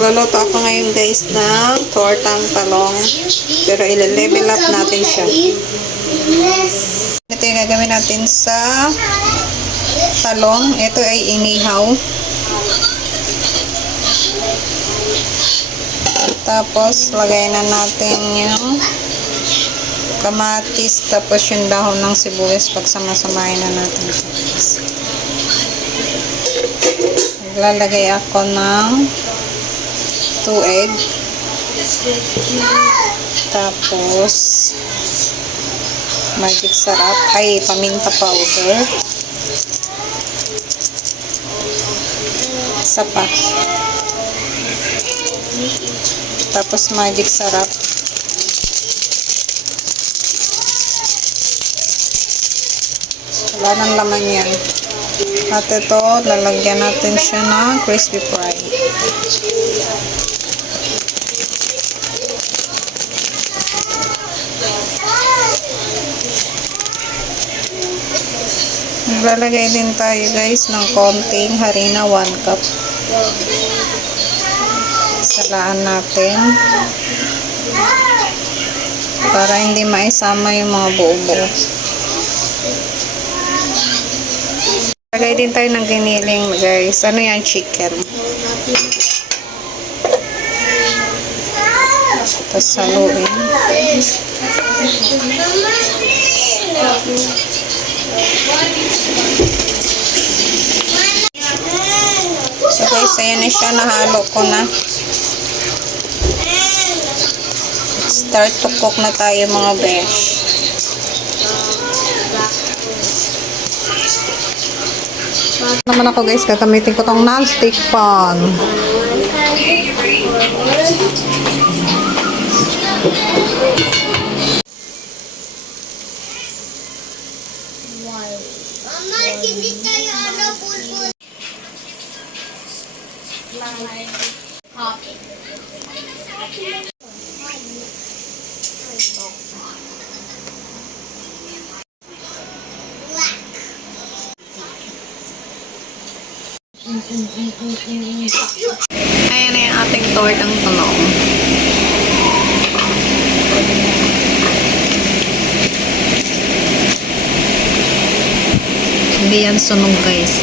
Magluluto ako ngayon guys ng tortang talong. Pero ile-level up natin siya. Ito yung gagawin natin sa talong. Ito ay inihaw. Tapos, lagay na natin yung kamatis, tapos yung dahon ng sibuyas, pagsamasamahin na natin. Maglalagay ako ng 2 egg. Tapos, magic sarap. Ay, paminta powder. Isa pa. Tapos, magic sarap. Wala nang laman yan. At ito, lalagyan natin siya ng crispy fry. Maglalagay din tayo guys ng konting harina 1 cup. Salaan natin. Para hindi maisama yung mga buo-buo. Lagay din tayo ng giniling guys. Ano yan? Chicken. Tapos saluin. So guys, ayan na siya. Nahalo ko na. Start to cook na tayo mga besh. naman ako guys, gagamitin ko tong non-stick pan. Mama, hindi tayo ano bulbul. Ayan na yung ating tortang talong. Hindi yan sunog guys.